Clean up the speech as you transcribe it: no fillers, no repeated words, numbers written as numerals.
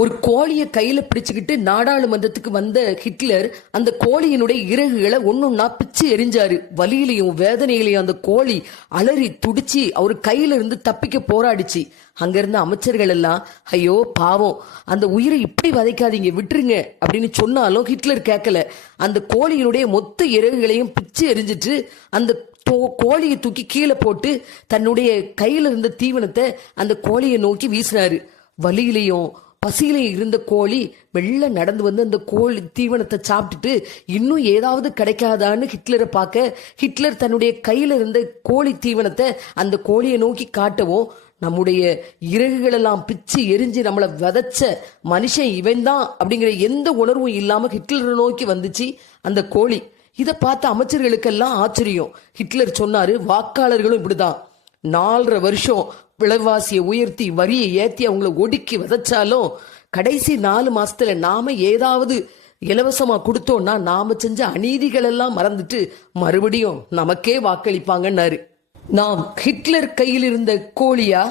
ஒரு கோழியை கையில பிடிச்சுக்கிட்டு நாடாளுமன்றத்துக்கு வந்த ஹிட்லர் அந்த கோழியினுடைய இறகுகளை ஒன்னொன்னா பிச்சு எரிஞ்சாரு. வலியிலையும் வேதனையிலையும் அந்த கோழி அலறி துடிச்சு அவரு கையில இருந்து தப்பிக்க போராடிச்சு. அங்க இருந்த அமைச்சர்கள் எல்லாம், ஐயோ பாவம், அந்த உயிரை இப்படி வதைக்காதீங்க, விட்டுருங்க அப்படின்னு சொன்னாலும் ஹிட்லர் கேட்கல. அந்த கோழியினுடைய மொத்த இறகுகளையும் பிச்சு எரிஞ்சிட்டு அந்த கோழியை தூக்கி கீழே போட்டு தன்னுடைய கையில இருந்த தீவனத்தை அந்த கோழியை நோக்கி வீசினாரு. வலியிலையும் பசியில இருந்த கோழி வெள்ள நடந்து வந்து அந்த கோழி தீவனத்தை சாப்பிட்டுட்டு இன்னும் ஏதாவது கிடைக்காதான்னு ஹிட்லரை பார்க்க, ஹிட்லர் தன்னுடைய கையில இருந்த கோழி தீவனத்தை அந்த கோழியை நோக்கி காட்டவும், நம்முடைய இறகுகள் எல்லாம் பிச்சு எரிஞ்சு நம்மளை விதைச்ச மனுஷன் இவன் தான் அப்படிங்கிற எந்த உணர்வும் இல்லாம ஹிட்லரை நோக்கி வந்துச்சு அந்த கோழி. இதை பார்த்த அமைச்சர்களுக்கெல்லாம் ஆச்சரியம். ஹிட்லர் சொன்னாரு, வாக்காளர்களும் இப்படிதான் 4.5 வருஷம் விலைவாசியை உயர்த்தி வரியை ஏத்தி அவங்களை ஒடுக்கி விதைச்சாலும் கடைசி 4 மாசத்துல நாம ஏதாவது இலவசமா கொடுத்தோம்னா நாம செஞ்ச அநீதிகள் எல்லாம் மறந்துட்டு மறுபடியும் நமக்கே வாக்களிப்பாங்கன்னாரு. நாம் ஹிட்லர் கையில் இருந்த கோழியா